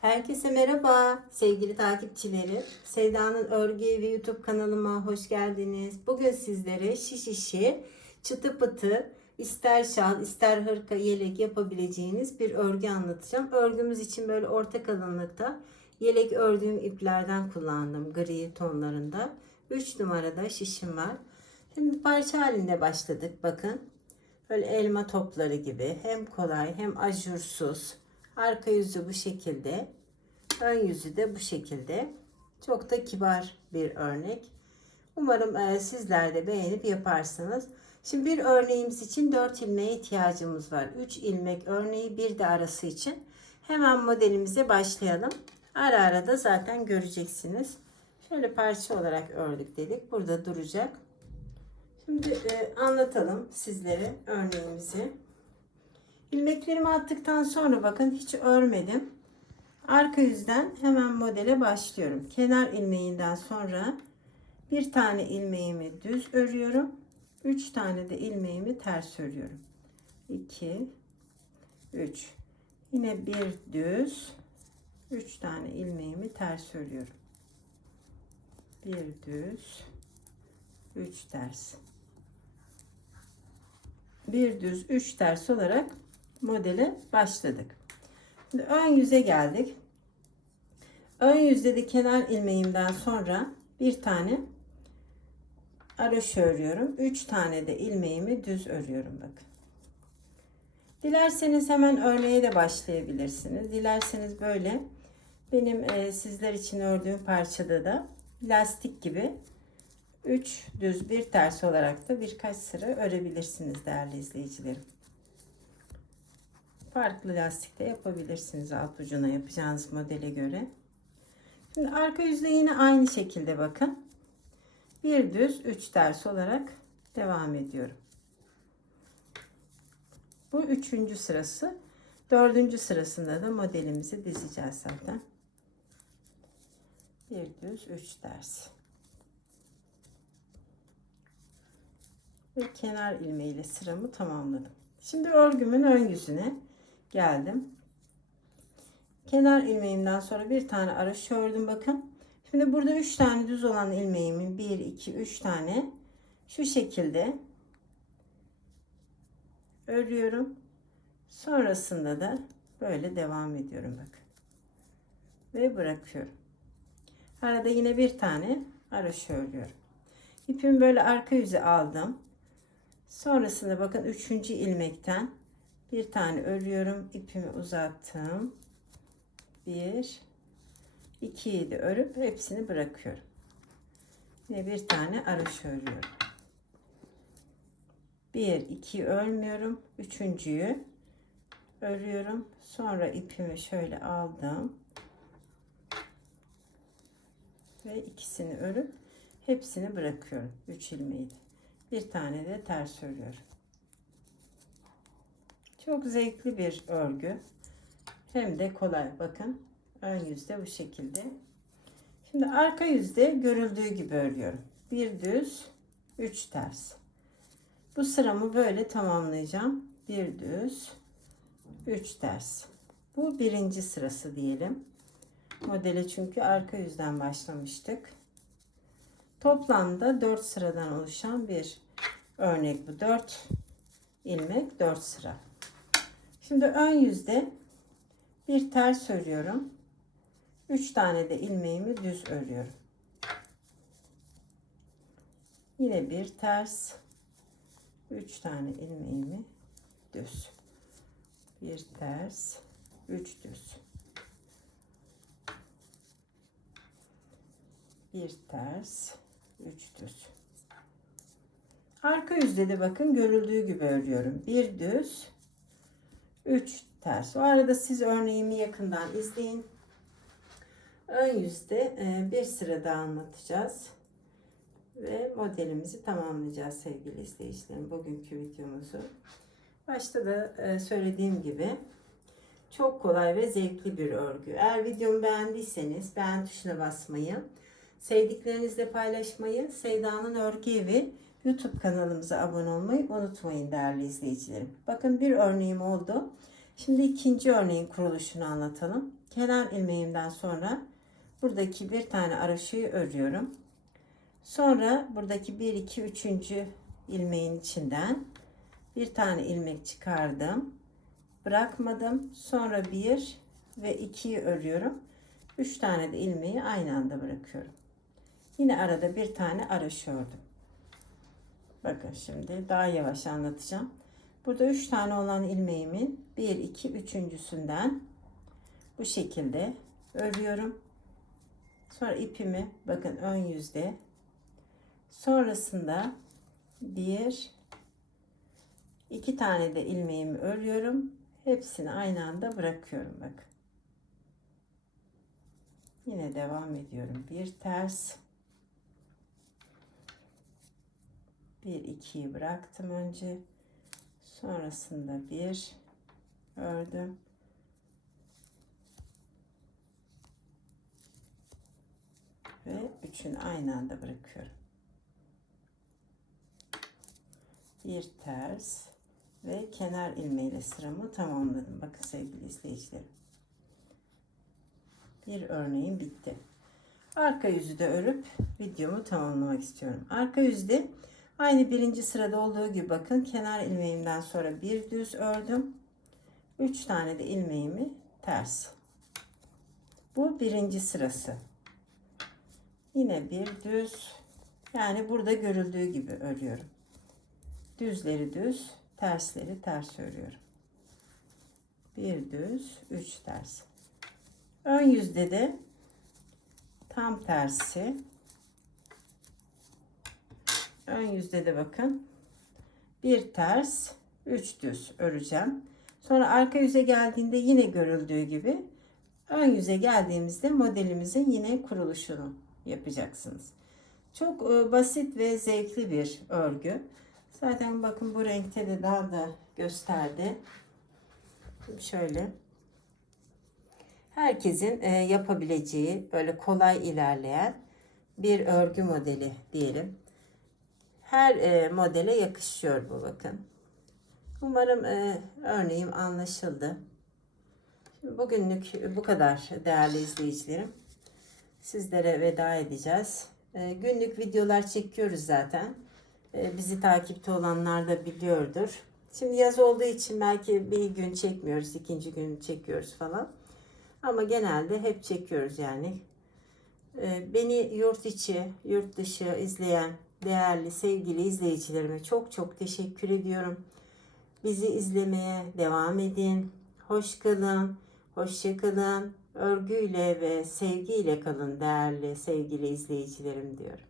Herkese merhaba sevgili takipçilerim. Sevda'nın Örgü Evi YouTube kanalıma hoş geldiniz. Bugün sizlere şiş işi, çıtı pıtı, ister şal ister hırka yelek yapabileceğiniz bir örgü anlatacağım. Örgümüz için böyle orta kalınlıkta yelek ördüğüm iplerden kullandım gri tonlarında. 3 numarada şişim var. Şimdi parça halinde başladık bakın. Böyle elma topları gibi hem kolay hem ajursuz. Arka yüzü bu şekilde. Ön yüzü de bu şekilde. Çok da kibar bir örnek. Umarım e, sizler de beğenip yaparsınız. Şimdi bir örneğimiz için 4 ilmeğe ihtiyacımız var. 3 ilmek örneği bir de arası için. Hemen modelimize başlayalım. Ara ara da zaten göreceksiniz. Şöyle parça olarak ördük dedik. Burada duracak. Şimdi e, anlatalım sizlere örneğimizi. İlmeklerimi attıktan sonra bakın hiç örmedim. Arka yüzden hemen modele başlıyorum. Kenar ilmeğinden sonra bir tane ilmeğimi düz örüyorum. 3 tane de ilmeğimi ters örüyorum. 2 3 Yine bir düz 3 tane ilmeğimi ters örüyorum. Bir düz 3 ters. Bir düz 3 ters olarak modele başladık. Şimdi ön yüze geldik. Ön yüzde de kenar ilmeğimden sonra bir tane araş örüyorum. 3 tane de ilmeğimi düz örüyorum bakın. Dilerseniz hemen örneğe de başlayabilirsiniz. Dilerseniz böyle benim e, sizler için ördüğüm parçada da lastik gibi 3 düz bir ters olarak da birkaç sıra örebilirsiniz değerli izleyicilerim. Farklı lastikte yapabilirsiniz alt ucuna yapacağınız modele göre. Şimdi arka yüzde yine aynı şekilde bakın. Bir düz 3 ters olarak devam ediyorum. Bu üçüncü sırası. Dördüncü sırasında da modelimizi dizeceğiz zaten. Bir düz 3 ters. Ve kenar ilmeğiyle sıramı tamamladım. Şimdi örgümün ön yüzüne geldim. Kenar ilmeğimden sonra bir tane araş ördüm bakın. Şimdi burada 3 tane düz olan ilmeğimin 1 2 3 tane şu şekilde örüyorum. Sonrasında da böyle devam ediyorum bakın. Ve bırakıyorum. Arada yine bir tane araş örüyorum. İpimi böyle arka yüze aldım. Sonrasında bakın üçüncü ilmekten bir tane örüyorum. ipimi uzattım. Bir, ikiyi de örüp hepsini bırakıyorum. Yine bir tane araş örüyorum. Bir, iki örmüyorum. Üçüncüyü örüyorum. Sonra ipimi şöyle aldım. Ve ikisini örüp hepsini bırakıyorum. Üç ilmeği de. Bir tane de ters örüyorum. Çok zevkli bir örgü. Hem de kolay. Bakın ön yüzde bu şekilde. Şimdi arka yüzde görüldüğü gibi örüyorum. Bir düz, üç ters. Bu sıramı böyle tamamlayacağım. Bir düz, üç ters. Bu birinci sırası diyelim. Modele çünkü arka yüzden başlamıştık. Toplamda 4 sıradan oluşan bir örnek bu. 4 ilmek 4 sıra. Şimdi ön yüzde bir ters örüyorum. 3 tane de ilmeğimi düz örüyorum. Yine bir ters 3 tane ilmeğimi düz. Bir ters 3 düz. Bir ters 3 düz. Arka yüzde de bakın görüldüğü gibi örüyorum. Bir düz, 3 ters. O arada siz örneğimi yakından izleyin. Ön yüzde e, bir sıra daha anlatacağız. Ve modelimizi tamamlayacağız sevgili izleyicilerim. Bugünkü videomuzu. Başta da e, söylediğim gibi çok kolay ve zevkli bir örgü. Eğer videomu beğendiyseniz beğen tuşuna basmayı, sevdiklerinizle paylaşmayı, Sevda'nın Örgü Evi YouTube kanalımıza abone olmayı unutmayın değerli izleyicilerim. Bakın bir örneğim oldu. Şimdi ikinci örneğin kuruluşunu anlatalım. Kenar ilmeğimden sonra buradaki bir tane araşıyı örüyorum. Sonra buradaki 1 2 3. ilmeğin içinden bir tane ilmek çıkardım. Bırakmadım. Sonra 1 ve 2'yi örüyorum. 3 tane de ilmeği aynı anda bırakıyorum. Yine arada bir tane araş ördüm. Bakın şimdi daha yavaş anlatacağım. Burada 3 tane olan ilmeğimin 1 2 üçüncüsünden bu şekilde örüyorum. Sonra ipimi bakın ön yüzde sonrasında bir iki tane de ilmeğimi örüyorum. Hepsini aynı anda bırakıyorum bakın. Yine devam ediyorum. Bir ters. Bir ikiyi bıraktım önce. Sonrasında bir ördüm. Ve üçünü aynı anda bırakıyorum. Bir ters ve kenar ilmeğiyle sıramı tamamladım. Bakın sevgili izleyicilerim. Bir örneğim bitti. Arka yüzü de örüp videomu tamamlamak istiyorum. Arka yüzde aynı birinci sırada olduğu gibi bakın kenar ilmeğimden sonra bir düz ördüm. Üç tane de ilmeğimi ters. Bu birinci sırası. Yine bir düz yani burada görüldüğü gibi örüyorum. Düzleri düz, tersleri ters örüyorum. Bir düz, üç ters. Ön yüzde de tam tersi. Ön yüzde de bakın. Bir ters, üç düz öreceğim. Sonra arka yüze geldiğinde yine görüldüğü gibi ön yüze geldiğimizde modelimizin yine kuruluşunu yapacaksınız. Çok e, basit ve zevkli bir örgü. Zaten bakın bu renkte de daha da gösterdi. Şöyle herkesin e, yapabileceği böyle kolay ilerleyen bir örgü modeli diyelim. Her e, modele yakışıyor bu bakın. Umarım e, örneğim anlaşıldı. Şimdi bugünlük bu kadar değerli izleyicilerim. Sizlere veda edeceğiz. E, günlük videolar çekiyoruz zaten. E, bizi takipte olanlar da biliyordur. Şimdi yaz olduğu için belki bir gün çekmiyoruz, ikinci gün çekiyoruz falan. Ama genelde hep çekiyoruz yani. Ee, Beni yurt içi, yurt dışı izleyen değerli sevgili izleyicilerime çok çok teşekkür ediyorum. Bizi izlemeye devam edin. Hoş kalın, hoşça kalın. Örgüyle ve sevgiyle kalın değerli sevgili izleyicilerim diyorum.